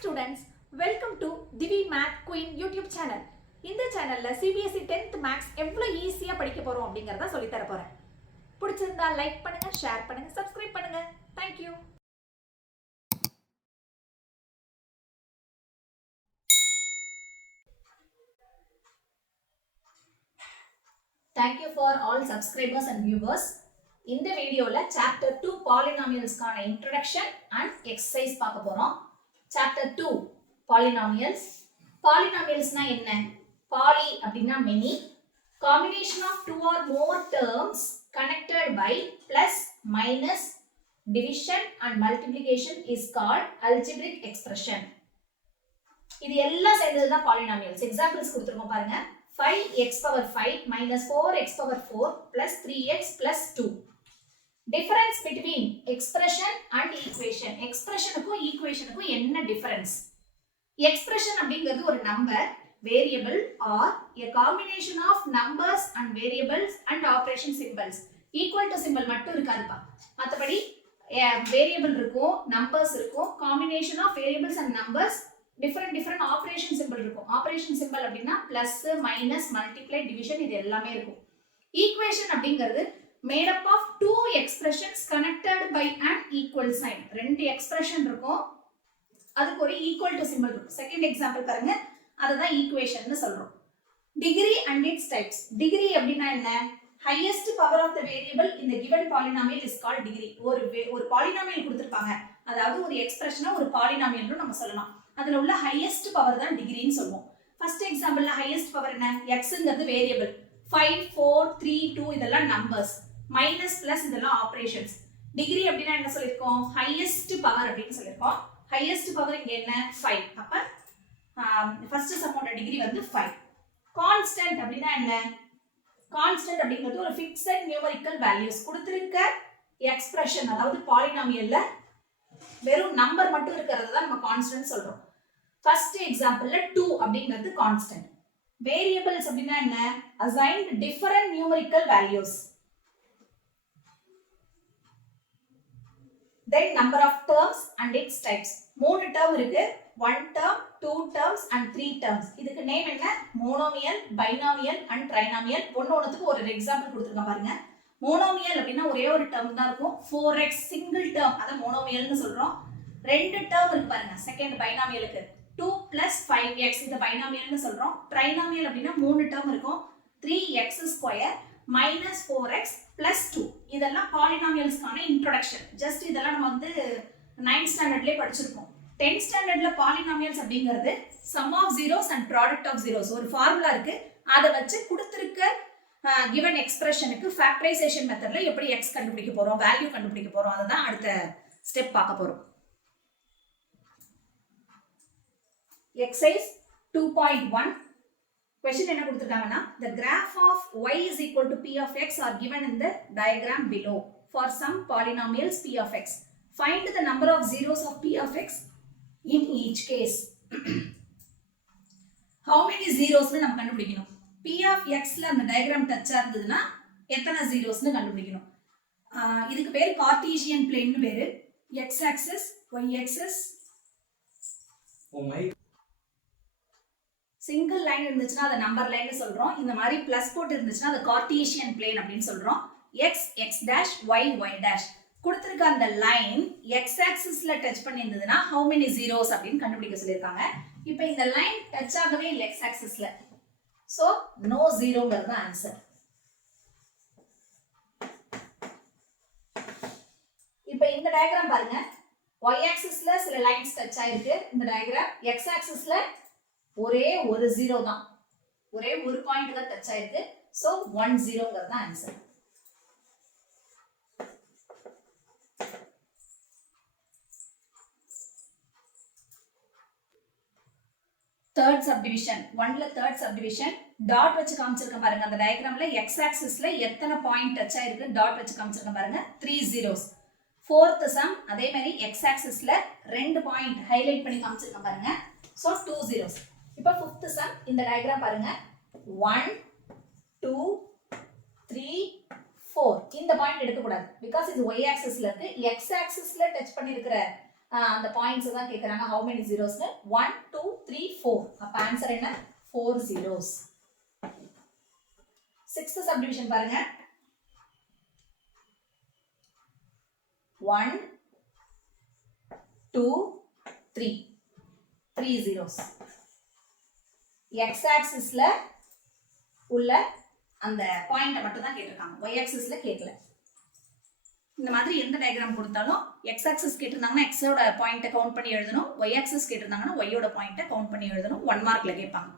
students, welcome to Divi Math Queen YouTube channel. இந்த சேனல்ல CBSE 10th Maths எவ்வளவு ஈஸியா படிக்க போறோம் அப்படிங்கறத சொல்லி தர போறேன். பிடிச்சிருந்தா லைக் பண்ணுங்க, ஷேர் பண்ணுங்க, சப்ஸ்கிரைப் பண்ணுங்க. Thank you. Thank you for all subscribers and viewers. இந்த வீடியோல chapter 2 polynomialsக்கான introduction and exercise பார்க்க போறோம். chapter 2 polynomials. Polynomialsனா என்ன? Poly அப்படினா many, combination of two or more terms connected by plus, minus, division and multiplication is called algebraic expression. இது எல்லாம் சேர்ந்தது தான் polynomials. Examples கொடுத்திருக்கோம் பாருங்க. 5x power 5 minus 4x power 4 plus 3x plus 2. Difference between expression and equation. Expressionக்கும் equationக்கும் என்ன difference? Expression அப்படிங்கிறது ஒரு number, variable or a combination of numbers and variables and operation symbols. Equal to symbol மட்டும் இருக்காதுப்பா. மத்தபடி variable இருக்கும், numbers இருக்கும், combination of variables and numbers, different operation symbol இருக்கும். Operation symbol அப்படின்னா plus, minus, multiply, division இது எல்லாமே இருக்கும். Equation அப்படிங்கிறது made up of two expressions connected by an equal sign. ரெண்டு expression இருக்கும், அதுக்கு ஒரு equal to symbol இருக்கும். Second example பாருங்க, அதுதான் equation னு சொல்றோம். Degree and its types. Degree அப்படின்னா என்ன? Highest power of the variable in the given polynomial is called degree. ஒரு polynomial கொடுத்திருப்பாங்க, அதாவது ஒரு எக்ஸ்பிரஷனை ஒரு பாலினாமியல்னு நம்ம சொல்லலாம். அதுல உள்ள highest power தான் டிகிரின்னு சொல்லுவோம். ஃபர்ஸ்ட் எக்ஸாம்பிள்ல highest power என்ன? xங்கிறது வேரியபிள், 5 4 3 2 இதெல்லாம் நம்பர்ஸ், மைனஸ் பிளஸ் இதெல்லாம் ஆபரேஷன்ஸ். டிகிரி அப்படின்னா என்ன சொல்லிருக்கோம்? highest power அப்படின்னு சொல்லிருக்கோம். highest power இங்க என்ன? 5. அப்ப ஃபர்ஸ்ட் சம்மோட டிகிரி வந்து 5. கான்ஸ்டன்ட் அப்படின்னா என்ன? கான்ஸ்டன்ட் அப்படிங்கிறது ஒரு ஃபிக்ஸட் நியூமரிக்கல் வேல்யூஸ் கொடுத்திருக்க எக்ஸ்பிரஷன், அதாவது பாலினாமியல்ல வெறும் நம்பர் மட்டும் இருக்கிறது தான் நம்ம கான்ஸ்டன்ட் சொல்றோம். ஃபர்ஸ்ட் எக்ஸாம்பிள்ல 2 அப்படிங்கிறது கான்ஸ்டன்ட். வேரியபிள்ஸ் அப்படின்னா என்ன? Assigned different numerical values. Then number of terms and its types. மூணு டேர்ம் இருக்கு, 1 term, 2 terms and 3 terms. இதுக்கு நேம் என்ன? Monomial, binomial and trinomial. ஒவ்வொன்றுத்துக்கு ஒரு எக்ஸாம்பிள் கொடுத்திருக்கேன் பாருங்க. மோனோமியல் அப்படின்னா ஒரே ஒரு டேர்ம் தான் இருக்கும், 4x சிங்கிள் டேர்ம், அத மோனோமியல்னு சொல்றோம். ரெண்டு டேர்ம் இருக்கு பாருங்க செகண்ட் பைனாமியலுக்கு, 2 plus 5x இத பைனாமியல்னு சொல்றோம். ட்ரைனாமியல் அப்படின்னா மூணு டேர்ம் இருக்கும், 3x square minus 4x plus 2. இதெல்லாம் பாலினாமியல்ஸ்க்கான இன்ட்ரோடக்ஷன். ஜஸ்ட் இதெல்லாம் நம்ம வந்து 9th ஸ்டாண்டர்ட்லயே படிச்சிருப்போம். 10th ஸ்டாண்டர்ட்ல பாலினாமியல்ஸ் அப்படிங்கிறது sum of zeros and product of zeros. ஒரு ஃபார்முலா இருக்கு, அதை வச்சு கொடுத்திருக்க given expressionக்கு factorization மெத்தட்ல எப்படி x கண்டுபிடிக்க போறோம், வேல்யூ கண்டுபிடிக்க போறோம், அதுதான் அடுத்த ஸ்டெப் பார்க்க போறோம். Exercise 2.1 question என்ன கொடுத்திருக்காங்கன்னா, the graph of y is equal to p of x are given in the diagram below for some polynomials p of x. Find the number of zeros of p of x in each case. How many zeros னு நம்ம கண்டுபிடிக்கணும். p of x ல அந்த diagram டச்சா இருந்ததுன்னா எத்தனை zeros னு கண்டுபிடிக்கணும். இதுக்கு பேரு கார்ட்டீசியன் பிளேன் னு பேரு. x axis, y axis. Single line இருந்துச்சுன்னா அத நம்பர் லைன் சொல்றோம். இந்த மாதிரி பிளஸ் போட்டு இருந்துச்சுன்னா அது கார்ட்டீசியன் பிளேன் அப்படின்னு சொல்றோம். x x dash y y dash கொடுத்திருக்க அந்த லைன் x ஆக்சிஸ்ல டச் பண்ணி இருந்ததுன்னா how many zeros அப்படின்னு கண்டுபிடிக்க சொல்லிருக்காங்க. இப்போ இந்த லைன் டச் ஆகவே இல்ல x ஆக்சிஸ்ல, சோ no zeroங்கிறது ஆன்சர். இப்போ இந்த டயகிராம் பாருங்க, y ஆக்சிஸ்ல சில லைன்ஸ் டச் ஆயிருக்கு. இந்த டயகிராம் x ஆக்சிஸ்ல ஒரே ஒரு ஜீரோ தான், ஒரே ஒரு பாயிண்ட் தான் டச் ஆயிருக்கு, சோ 1 0ங்கிறது தான் ஆன்சர். தேர்ட் சப்டிவிஷன், 1ல தேர்ட் சப்டிவிஷன் டாட் வச்சு காமிச்சிருக்கேன் பாருங்க. அந்த டயகிராம்ல x ஆக்சிஸ்ல எத்தனை பாயிண்ட் டச் ஆயிருக்கு டாட் வச்சு காமிச்சிருக்கேன் பாருங்க, 3 zeros. ஃபோர்த் சம் அதே மாதிரி x ஆக்சிஸ்ல ரெண்டு பாயிண்ட் ஹைலைட் பண்ணி காமிச்சிருக்கேன் பாருங்க, சோ 2 zeros. இப்போ ஃபிஃப்த் சம் இந்த டயகிராம் பாருங்க, 1 2 3 4. இந்த பாயிண்ட் எடுக்க கூடாது, because இது y ஆக்சிஸ்ல இருக்கு. x ஆக்சிஸ்ல டச் பண்ணி இருக்கிற அந்த பாயிண்ட்ஸ் தான் கேக்குறாங்க how many zeros னு 1 2 3 4 அப்ப ஆன்சர் என்ன 4 zeros. 6th subdivision பாருங்க 1 2 3 zeros. x axisல உள்ள அந்த பாயிண்ட மட்டும் தான் கேட்டிருக்காங்க, y axisல கேட்கல. இந்த மாதிரி எந்த டயக்ராம் கொடுத்தாலும் x axis கேட்டிருந்தாங்கன்னா x ஓட பாயிண்ட்டை கவுண்ட் பண்ணி எழுதணும், y axis கேட்டிருந்தாங்கன்னா y ஓட பாயிண்ட்டை கவுண்ட் பண்ணி எழுதணும். 1 மார்க்ல கேட்பாங்க.